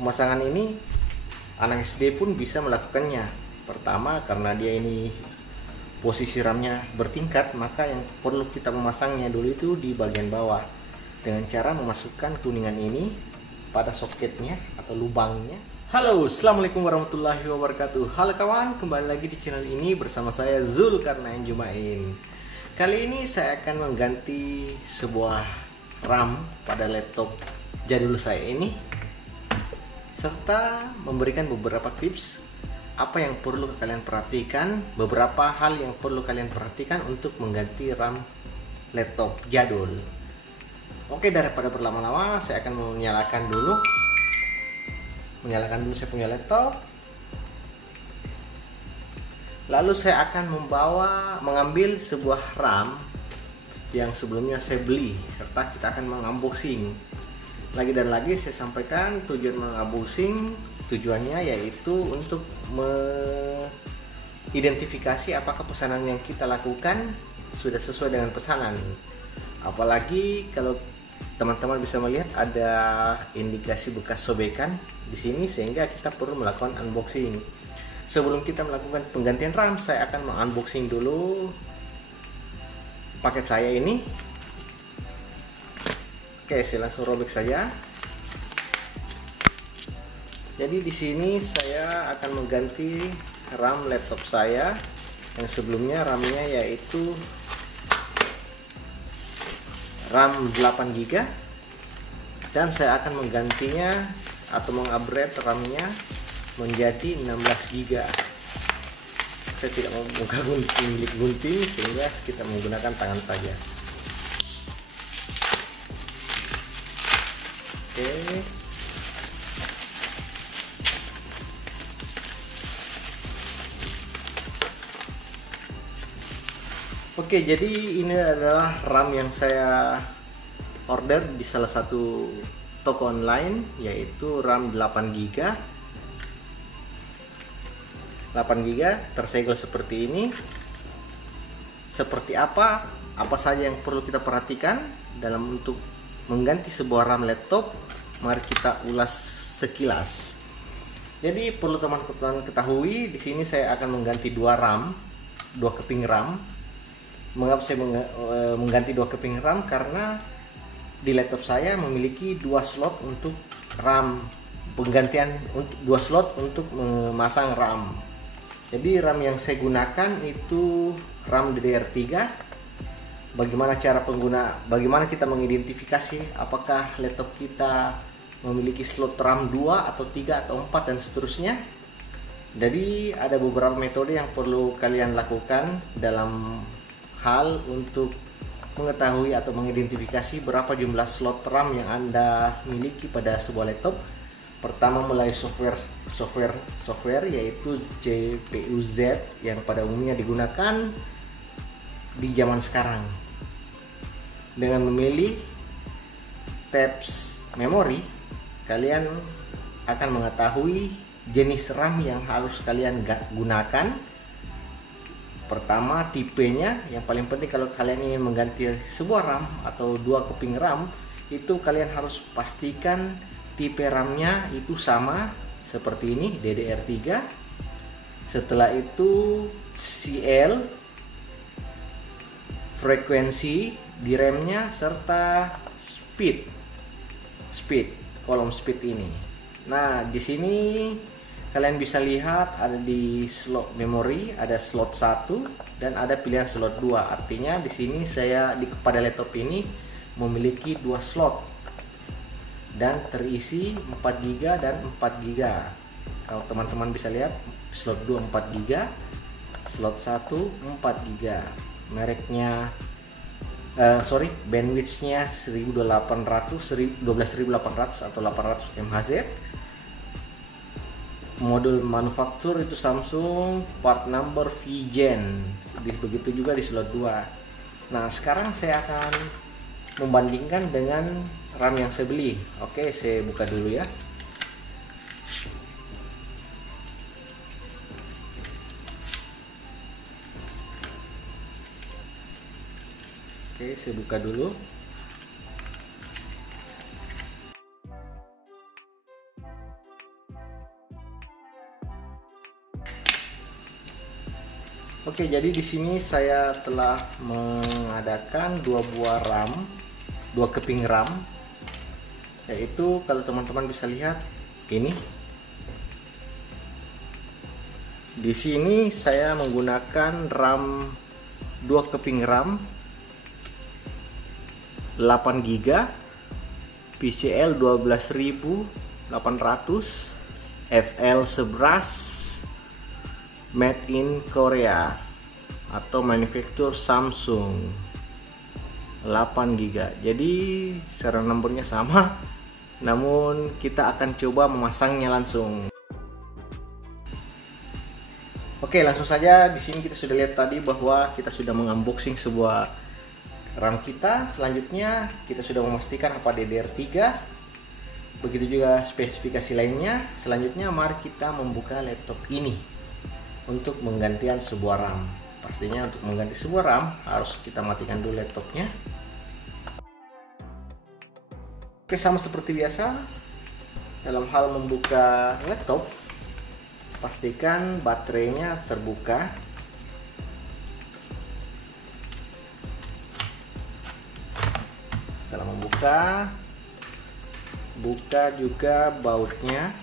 Pemasangan ini anak SD pun bisa melakukannya. Pertama, karena dia ini posisi RAM-nya bertingkat, maka yang perlu kita memasangnya dulu itu di bagian bawah dengan cara memasukkan kuningan ini pada soketnya atau lubangnya. Halo, assalamualaikum warahmatullahi wabarakatuh. Halo kawan, kembali lagi di channel ini bersama saya Zulkarnain Jumain. Kali ini saya akan mengganti sebuah RAM pada laptop jadul saya ini, serta memberikan beberapa tips apa yang perlu kalian perhatikan, beberapa hal yang perlu kalian perhatikan untuk mengganti RAM laptop jadul. Oke, daripada berlama-lama, saya akan menyalakan dulu saya punya laptop. Lalu saya akan mengambil sebuah RAM yang sebelumnya saya beli, serta kita akan mengunboxing. Lagi dan lagi saya sampaikan tujuan mengunboxing, tujuannya yaitu untuk mengidentifikasi apakah pesanan yang kita lakukan sudah sesuai dengan pesanan. Apalagi kalau teman-teman bisa melihat ada indikasi bekas sobekan di sini, sehingga kita perlu melakukan unboxing. Sebelum kita melakukan penggantian RAM, saya akan mengunboxing dulu paket saya ini. Oke, saya langsung robek saja. Jadi di sini saya akan mengganti RAM laptop saya yang sebelumnya RAM-nya yaitu RAM 8GB, dan saya akan menggantinya atau mengupgrade RAM-nya menjadi 16GB. Saya tidak mau buka gunting, sehingga kita menggunakan tangan saja. Oke, jadi ini adalah RAM yang saya order di salah satu toko online, yaitu RAM 8GB. 8GB tersegel seperti ini. Seperti apa saja yang perlu kita perhatikan dalam untuk mengganti sebuah RAM laptop, mari kita ulas sekilas. Jadi perlu teman-teman ketahui, di sini saya akan mengganti dua keping RAM. Mengapa saya mengganti dua keping RAM? Karena di laptop saya memiliki dua slot untuk RAM, dua slot untuk memasang RAM. Jadi RAM yang saya gunakan itu RAM DDR3. Bagaimana kita mengidentifikasi apakah laptop kita memiliki slot RAM 2 atau 3 atau 4 dan seterusnya. Jadi ada beberapa metode yang perlu kalian lakukan dalam hal untuk mengetahui atau mengidentifikasi berapa jumlah slot RAM yang Anda miliki pada sebuah laptop. Pertama, melalui software yaitu CPU-Z yang pada umumnya digunakan di zaman sekarang. Dengan memilih tabs memori, kalian akan mengetahui jenis RAM yang harus kalian gunakan. Pertama, tipenya. Yang paling penting kalau kalian ingin mengganti sebuah RAM atau dua keping RAM, itu kalian harus pastikan tipe RAM-nya itu sama seperti ini, DDR3. Setelah itu CL, frekuensi di RAM-nya, serta kolom speed ini. Nah, di sini kalian bisa lihat ada di slot memori ada slot 1 dan ada pilihan slot 2. Artinya di sini pada laptop ini memiliki dua slot dan terisi 4GB dan 4GB. Kalau teman-teman bisa lihat, slot 2 4GB, slot 1 4GB. Mereknya bandwidth-nya 12.800 atau 800 MHz. Modul manufaktur itu Samsung, part number VGen. Begitu juga di slot 2. Nah, sekarang saya akan membandingkan dengan RAM yang saya beli. Oke, saya buka dulu ya. Oke, saya buka dulu. Oke, jadi di sini saya telah mengadakan dua buah RAM, dua keping RAM, yaitu kalau teman-teman bisa lihat ini. Di sini saya menggunakan RAM, dua keping RAM 8 GB, PCL 12800, FL11, made in Korea atau manufacture Samsung, 8 GB. Jadi serial nomornya sama, namun kita akan coba memasangnya langsung. Oke, langsung saja. Di sini kita sudah lihat tadi bahwa kita sudah mengunboxing sebuah RAM kita. Selanjutnya kita sudah memastikan apa DDR3. Begitu juga spesifikasi lainnya. Selanjutnya mari kita membuka laptop ini untuk menggantian sebuah RAM. Pastinya untuk mengganti sebuah RAM harus kita matikan dulu laptopnya. Oke, sama seperti biasa dalam hal membuka laptop, pastikan baterainya terbuka. Setelah membuka, buka juga bautnya.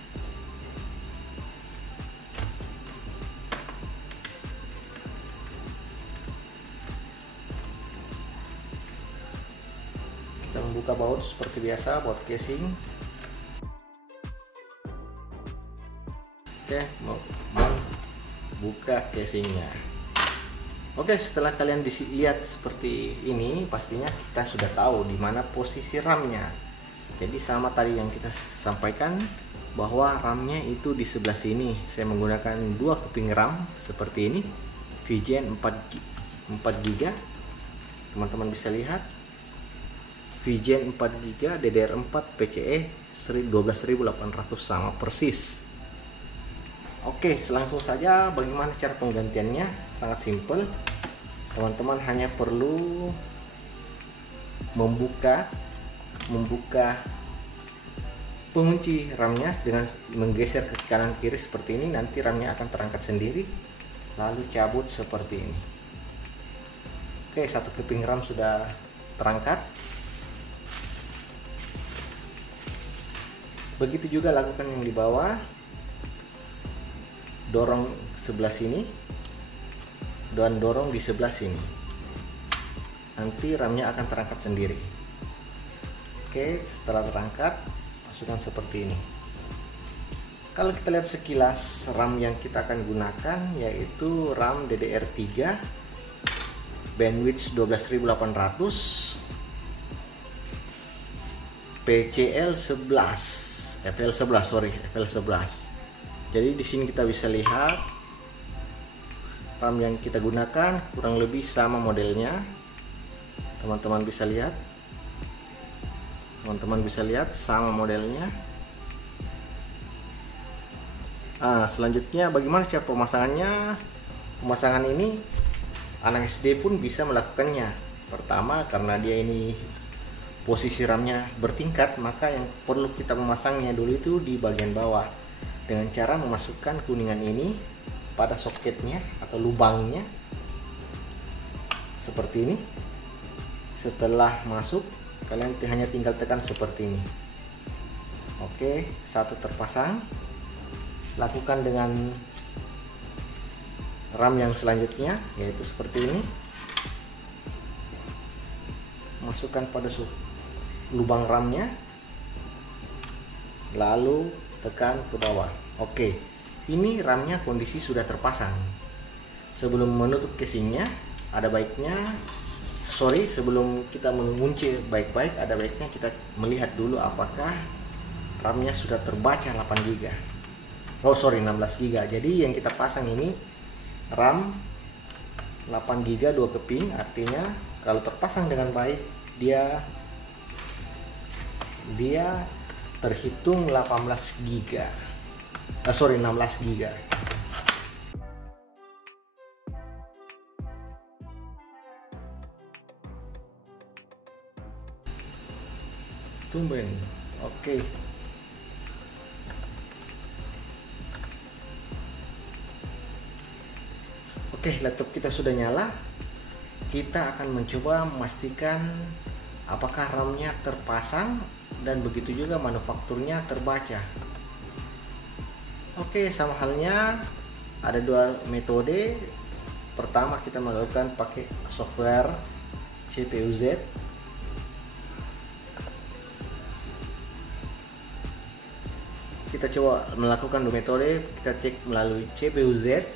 Kita membuka baut seperti biasa, baut casing. Oke, mau buka casingnya. Oke, setelah kalian lihat seperti ini, pastinya kita sudah tahu di mana posisi RAM-nya. Jadi sama tadi yang kita sampaikan bahwa RAM-nya itu di sebelah sini. Saya menggunakan dua keping RAM seperti ini, VGen 4 GB. Teman-teman bisa lihat VGen 4 GB, DDR4, PCE 12800, sama persis. Oke, langsung saja bagaimana cara penggantiannya. Sangat simple. Teman-teman hanya perlu membuka pengunci RAM-nya dengan menggeser ke kanan kiri seperti ini. Nanti RAM-nya akan terangkat sendiri, lalu cabut seperti ini. Oke, satu keping RAM sudah terangkat. Begitu juga lakukan yang di bawah. Dorong sebelah sini dan dorong di sebelah sini. Nanti RAM-nya akan terangkat sendiri. Oke, setelah terangkat, masukkan seperti ini. Kalau kita lihat sekilas RAM yang kita akan gunakan yaitu RAM DDR3, bandwidth 12800, PCL 11, FL11. Jadi di sini kita bisa lihat RAM yang kita gunakan kurang lebih sama modelnya. Teman-teman bisa lihat. Sama modelnya. Selanjutnya bagaimana cara pemasangannya? Pemasangan ini anak SD pun bisa melakukannya. Pertama, karena dia ini posisi RAM-nya bertingkat, maka yang perlu kita memasangnya dulu itu di bagian bawah, dengan cara memasukkan kuningan ini pada soketnya atau lubangnya seperti ini. Setelah masuk, kalian hanya tinggal tekan seperti ini. Oke, satu terpasang. Lakukan dengan RAM yang selanjutnya, yaitu seperti ini. Masukkan pada lubang RAM-nya, lalu tekan ke bawah. Oke, ini RAM-nya kondisi sudah terpasang. Sebelum menutup casingnya, sebelum kita mengunci baik-baik, ada baiknya kita melihat dulu apakah RAM-nya sudah terbaca 8 GB. 16 GB. Jadi yang kita pasang ini RAM 8 GB 2 keping, artinya kalau terpasang dengan baik dia terhitung 16 GB. 16 GB. Tumben. Oke. Oke, laptop kita sudah nyala. Kita akan mencoba memastikan apakah RAM-nya terpasang dan begitu juga manufakturnya terbaca. Oke, sama halnya ada dua metode. Pertama, kita melakukan pakai software CPU-Z. Kita coba melakukan dua metode. Kita cek melalui CPU-Z,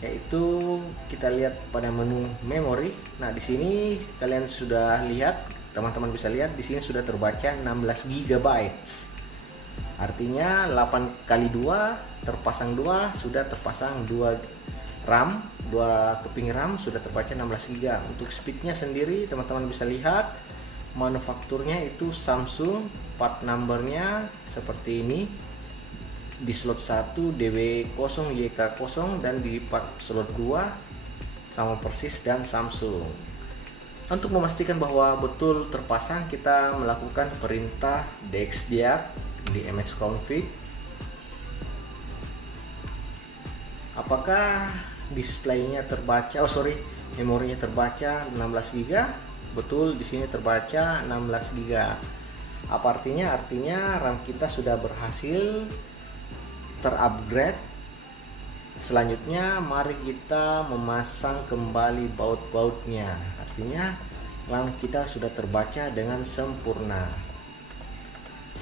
yaitu kita lihat pada menu memori. Nah, di sini kalian sudah lihat, teman-teman bisa lihat di sini sudah terbaca 16 GB. Artinya 8 kali 2 terpasang 2, sudah terpasang 2 RAM, 2 keping RAM, sudah terbaca 16 GB. Untuk speednya sendiri teman-teman bisa lihat manufakturnya itu Samsung, part numbernya seperti ini. Di slot 1 DW0 YK0 dan di part slot 2 sama persis dan Samsung. Untuk memastikan bahwa betul terpasang, kita melakukan perintah dxdiag di msconfig. Apakah displaynya terbaca? Memorinya terbaca 16 GB. Betul, di sini terbaca 16 GB. Apa artinya? Artinya RAM kita sudah berhasil terupgrade. Selanjutnya mari kita memasang kembali baut-bautnya. Artinya RAM kita sudah terbaca dengan sempurna.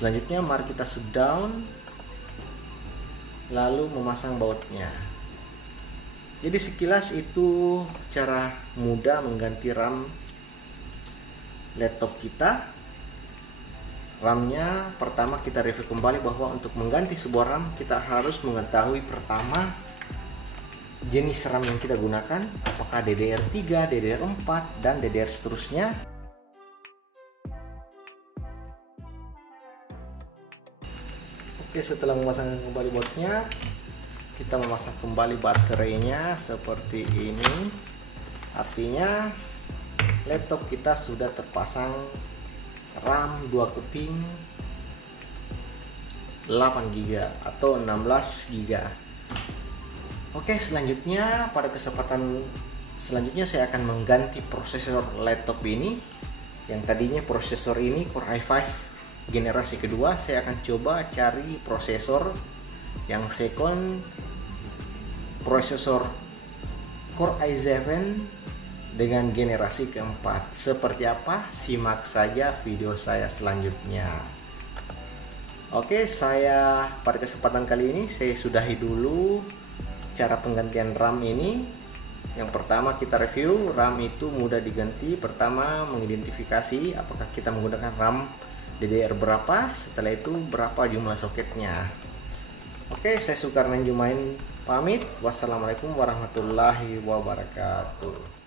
Selanjutnya mari kita shutdown, lalu memasang bautnya. Jadi sekilas itu cara mudah mengganti RAM laptop kita. RAM-nya pertama kita review kembali bahwa untuk mengganti sebuah RAM kita harus mengetahui pertama jenis RAM yang kita gunakan, apakah DDR3, DDR4 dan DDR seterusnya. Oke, setelah memasang kembali bautnya, kita memasang kembali baterainya seperti ini. Artinya laptop kita sudah terpasang RAM 2 keping 8 GB atau 16 GB. Oke, selanjutnya pada kesempatan selanjutnya saya akan mengganti prosesor laptop ini. Yang tadinya prosesor ini Core i5 generasi kedua, saya akan coba cari prosesor yang second, prosesor Core i7 dengan generasi keempat. Seperti apa? Simak saja video saya selanjutnya. Oke, saya pada kesempatan kali ini saya sudahi dulu cara penggantian RAM ini. Yang pertama kita review RAM itu mudah diganti. Pertama mengidentifikasi apakah kita menggunakan RAM DDR berapa, setelah itu berapa jumlah soketnya. Oke, saya Sukarman Jumain pamit. Wassalamualaikum warahmatullahi wabarakatuh.